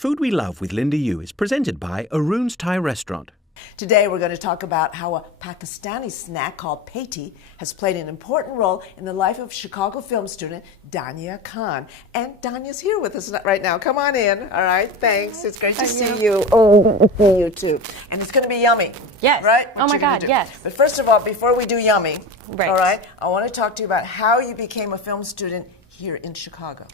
Food We Love with Linda Yu is presented by Arun's Thai Restaurant. Today we're going to talk about how a Pakistani snack called peti has played an important role in the life of Chicago film student Danya Khan. And Danya's here with us right now. Come on in. All right, thanks. It's great to see you. Oh, good to see you too. And it's going to be yummy. Yes. Right? Oh my God, yes. But first of all, before we do yummy, right. All right, I want to talk to you about how you became a film student here in Chicago.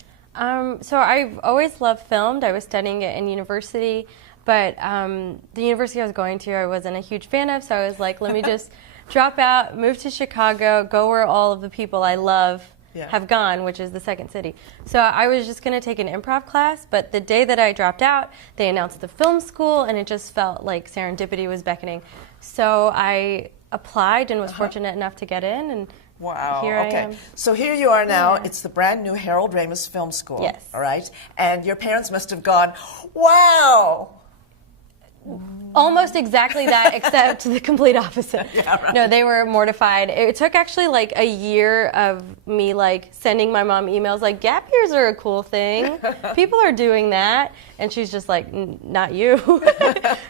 So I've always loved film. I was studying it in university. But the university I was going to, I wasn't a huge fan of, so I was like, let me just drop out, move to Chicago, go where all of the people I love have gone, which is the second city. So I was just going to take an improv class, but the day that I dropped out, they announced the film school, and it just felt like serendipity was beckoning. So I applied and was fortunate enough to get in, and wow. Here I am. So here you are now. Yeah. It's the brand new Harold Ramis Film School. Yes. All right. And your parents must have gone, wow. Almost exactly that, except the complete opposite. Yeah, right. No, they were mortified. It took actually like a year of me like sending my mom emails like, gap years are a cool thing. People are doing that. And she's just like, not you.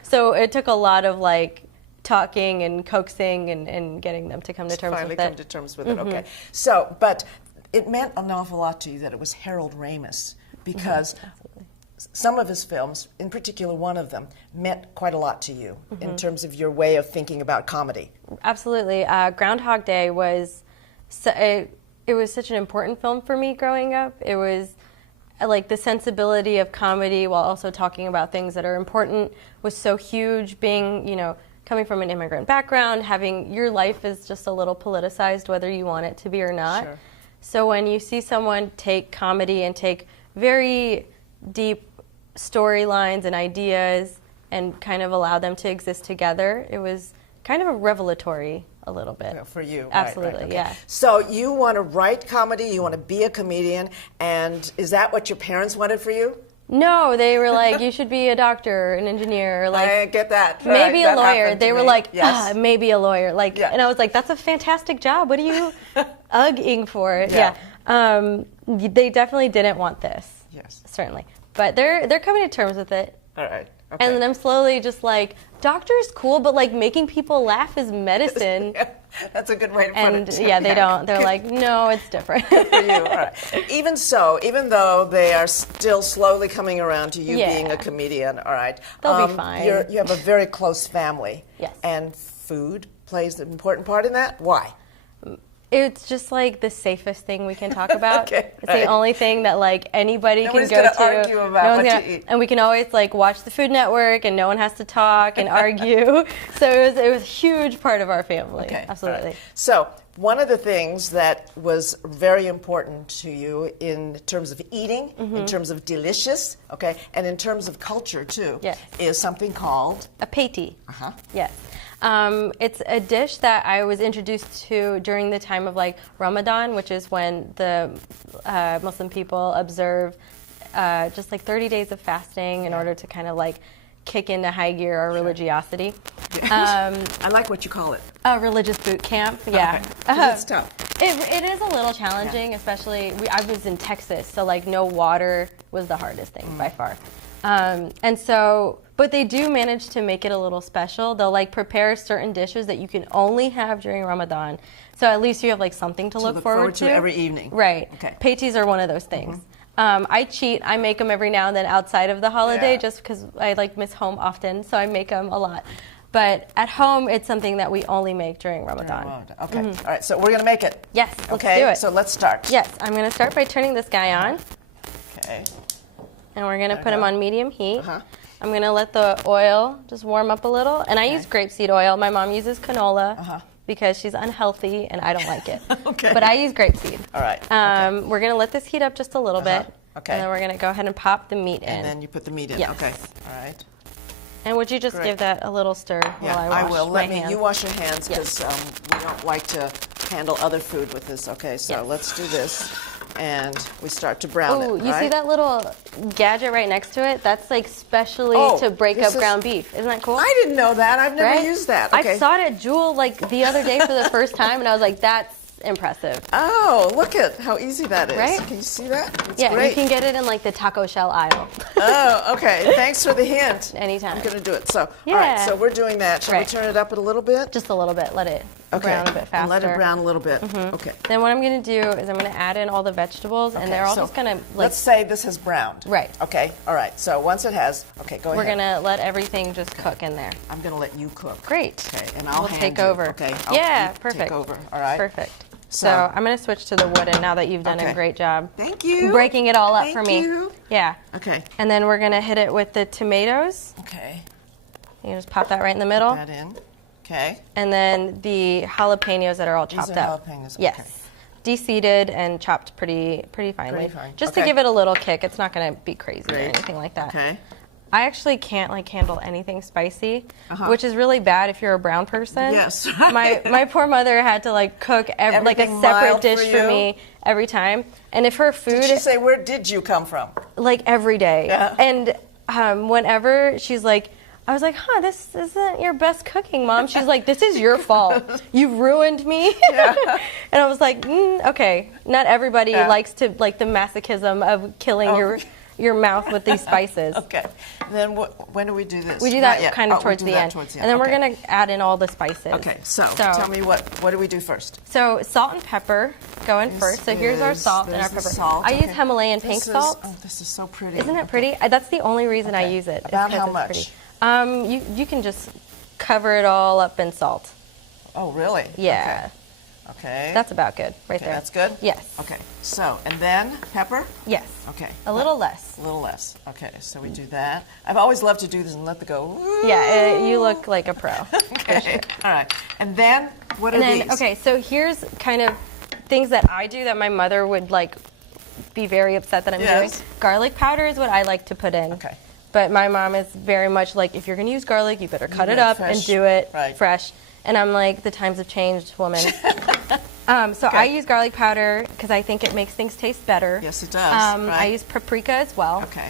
So it took a lot of like talking and coaxing and getting them to come to terms with it. Finally come to terms with it, okay. So, but it meant an awful lot to you that it was Harold Ramis because some of his films, in particular one of them, meant quite a lot to you in terms of your way of thinking about comedy. Absolutely. Groundhog Day was, it was such an important film for me growing up. It was like the sensibility of comedy while also talking about things that are important was so huge. Being, you know, coming from an immigrant background, having your life is just a little politicized whether you want it to be or not. Sure. So when you see someone take comedy and take very deep storylines and ideas and kind of allow them to exist together, it was kind of a revelatory a little bit. Yeah, for you. Absolutely, right, okay. yeah. So you want to write comedy, you want to be a comedian, and is that what your parents wanted for you? No, they were like, you should be a doctor, an engineer, or like I get that. Maybe that a lawyer. They were like, yes. Maybe a lawyer. Like, and I was like, that's a fantastic job. What are you ugging for? Yeah. They definitely didn't want this. Yes. Certainly. But they're coming to terms with it. All right. Okay. And then I'm slowly just like, doctor's cool, but like making people laugh is medicine. Yeah, that's a good way to put and it. yeah, they don't. They're like, no, it's different. Good for you. All right. Even so, even though they are still slowly coming around to you being a comedian, all right. They'll be fine. You have a very close family. Yes. And food plays an important part in that. Why? It's just like the safest thing we can talk about. Okay, it's the only thing that like anybody Nobody's can go gonna to. argue about what to eat. And we can always like watch the Food Network, and no one has to talk and argue. So it was a huge part of our family. Okay, absolutely. Right. So one of the things that was very important to you in terms of eating, in terms of delicious, okay, and in terms of culture too, is something called a peti. Uh-huh. Yes. It's a dish that I was introduced to during the time of like Ramadan, which is when the Muslim people observe just like 30 days of fasting in order to kind of like kick into high gear our religiosity. I like what you call it. A religious boot camp, yeah. Okay. It's tough. It is a little challenging, especially, I was in Texas, so like no water was the hardest thing by far. And so, but they do manage to make it a little special. They'll like prepare certain dishes that you can only have during Ramadan. So at least you have like something to look forward to every evening. Right. Okay. Petis are one of those things. I cheat. I make them every now and then outside of the holiday just because I like miss home often, so I make them a lot. But at home, it's something that we only make during Ramadan. Okay. All right. So we're going to make it. Yes. Let's do it. So let's start. Yes. I'm going to start by turning this guy on. Okay. And we're going to put him on medium heat. I'm going to let the oil just warm up a little. And I use grapeseed oil. My mom uses canola because she's unhealthy and I don't like it. Okay. But I use grapeseed. All right. We're going to let this heat up just a little bit. Okay. And then we're going to go ahead and pop the meat in. And then you put the meat in. Yes. Okay. All right. And would you just give that a little stir while I wash I will. my hands? You wash your hands because we don't like to handle other food with this. Okay, so let's do this. And we start to brown it. Oh, you see that little gadget right next to it? That's like specially to break up ground beef. Isn't that cool? I didn't know that. I've never used that. Okay. I saw it at Jewel like the other day for the first time, and I was like, that's impressive. Oh, look at how easy that is. Right? Can you see that? It's Yeah, great. you can get it in like the taco shell aisle. Oh, okay. Thanks for the hint. Anytime. I'm going to do it. So, all Yeah. right, so we're doing that. Shall we Right. turn it up a little bit? Just a little bit. Let it brown a bit faster. And let it brown a little bit. Okay. Then what I'm going to do is I'm going to add in all the vegetables, and they're all so just going to like. let's say this has browned. Right. Okay. All right. So once it has, okay, go We're ahead. going to let everything just cook in there. I'm going to let you cook. Great. Okay. And I'll We'll hand take you. over. Okay. Yeah, you perfect. Take over. All right. Perfect. So- So I'm going to switch to the wooden now that you've done Okay. a great job. Thank you. Breaking it all up for Thank me. you. Yeah. Okay. And then we're going to hit it with the tomatoes. Okay. You just pop that right in the middle. Put that in. Okay. And then the jalapenos that are all These chopped are up. jalapenos, Yes. okay. De-seeded and chopped pretty finely. Pretty fine, Just okay. to give it a little kick. It's not going to be crazy or Great. anything like that. Okay. I actually can't like handle anything spicy, which is really bad if you're a brown person. Yes. My poor mother had to like cook like a Everything separate mild dish for for you? me every time. And if her food Did she say, where did you come from? like every day. Yeah. And whenever she's like, I was like, this isn't your best cooking, Mom. She's like, this is your fault. You ruined me. Yeah. And I was like, okay, not everybody Yeah. likes to like the masochism of killing your mouth with these spices. Okay. Then when do we do this? We do Not that yet. kind of Oh, we towards do the that end. towards the And then we're Okay. going to add in all the spices. Okay. So tell me what do we do first? So salt and pepper go in first. So here's our salt and our There's the pepper. salt, I use okay. Himalayan pink This is- salt. Oh, this is so pretty. Isn't it Okay. pretty? That's the only reason I Okay. use it. is About 'cause how it's much? pretty. You can just cover it all up in salt. Oh, really? Yeah. Okay. That's about good right Okay, there. that's good? Yes. Okay. So, and then pepper? Yes. Okay. A little less. A little less. Okay, so we do that. I've always loved to do this and let the go. Yeah, you look like a pro. Okay. All right. And then what are And then, these? okay, so here's kind of things that I do that my mother would like be very upset that I'm doing. Yes. Garlic powder is what I like to put in. Okay. But my mom is very much like, if you're going to use garlic, you better cut do it it up fresh. and do it Right. fresh. And I'm like, the times have changed, woman. So I use garlic powder because I think it makes things taste better. Yes, it does. I right. use paprika as well. Okay.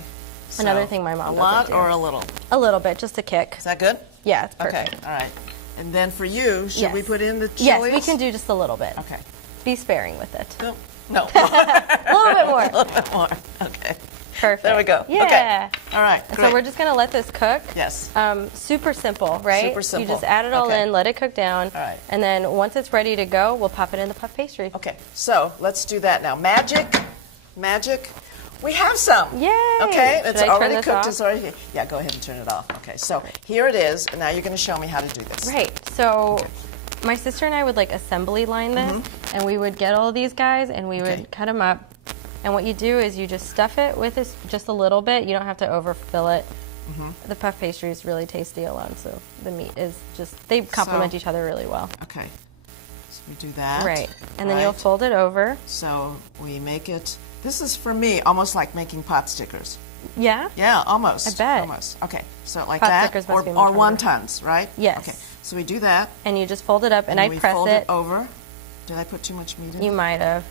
Another So, thing my mom a lot doesn't do. or a little? A little bit, just a kick. Is that good? Yeah, it's Okay. perfect. All right. And then for you, should Yes. we put in the Yes, chilies? we can do just a little bit. Okay. Be sparing with it. No. No. A little bit more. a little bit more. Okay. Perfect. There we go. Yeah. Okay. All right. So Great. we're just going to let this cook. Yes. Super simple, right? Super simple. You just add it all Okay. in, let it cook down. All right. And then once it's ready to go, we'll pop it in the puff pastry. Okay. So let's do that now. Magic. We have some. Yay. Okay. Should It's I turn already this cooked. off? It's already here. Yeah. Go ahead and turn it off. Okay. So here it is, and now you're going to show me how to do this. Right. So my sister and I would like assembly line this, and we would get all of these guys and we Mm-hmm. Okay. would cut them up. And what you do is you just stuff it with this just a little bit. You don't have to overfill it. Mm-hmm. The puff pastry is really tasty alone, so the meat is just, they complement So- each other really well. Okay. So we do that. Right. And then you'll Right. fold it over. So we make it. This is for me almost like making pot stickers. Yeah? Yeah, almost. I bet. Almost. Okay. So like Pot that, stickers must or, be much or harder. wontons, right? Yes. Okay. So we do that, And you just fold it up, and then I we press fold it. over. Did I put too much meat in? You might have.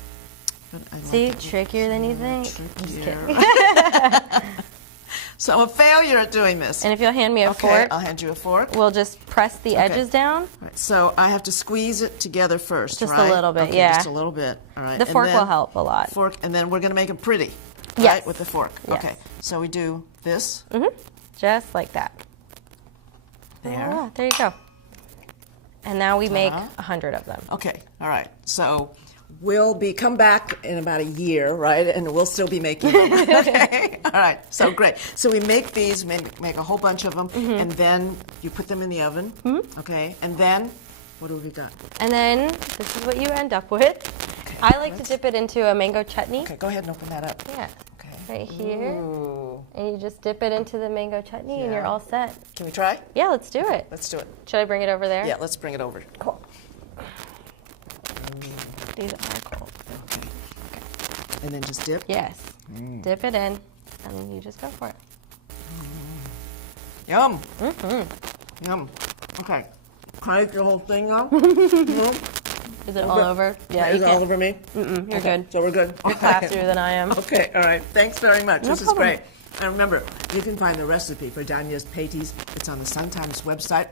But I like See, it. trickier than you think. I'm just Trickier. kidding. So I'm a failure at doing this. And if you'll hand me a Okay, fork, I'll hand you a fork. we'll just press the edges down. Right, so I have to squeeze it together first, Just a right? little bit, Okay, yeah. Just a little bit. All right. The and fork then will help a lot. Fork, and then we're going to make them pretty. Yes. Right, with the fork. Yes. Okay. So we do this Just like that. there. Oh, there you go. And now we make Uh-huh. 100 of them. Okay. All right. So we'll come back in about a year, right? And we'll still be making them. Okay. All right. So great. So we make these, make a whole bunch of them, and then you put them in the oven. Okay. And then what do we got? And then this is what you end up with. Okay, I like to dip it into a mango chutney. Okay. Go ahead and open that up. Yeah. Okay. Right here. Ooh. And you just dip it into the mango chutney and you're Yeah. all set. Can we try? Yeah, let's do it. Let's do it. Should I bring it over there? Yeah. Let's bring it over. Cool. These are cool. And then just dip. Yes. Dip it in, and then you just go for it. Yum. Yum. Okay. Can I eat the whole thing now? No? Is it all over? Yeah, Is you it all can. over me? You're Okay, good. So we're good. You're classier than I am. Okay, all right. Thanks very much. No This is problem. great. And remember, you can find the recipe for Danya's Patties. It's on the Sun Times website.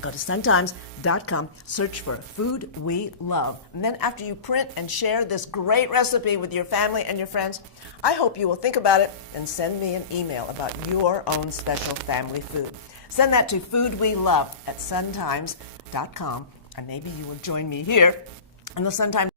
Go to suntimes.com, search for Food We Love. And then after you print and share this great recipe with your family and your friends, I hope you will think about it and send me an email about your own special family food. Send that to foodwelove@suntimes.com, and maybe you will join me here in the Sun Times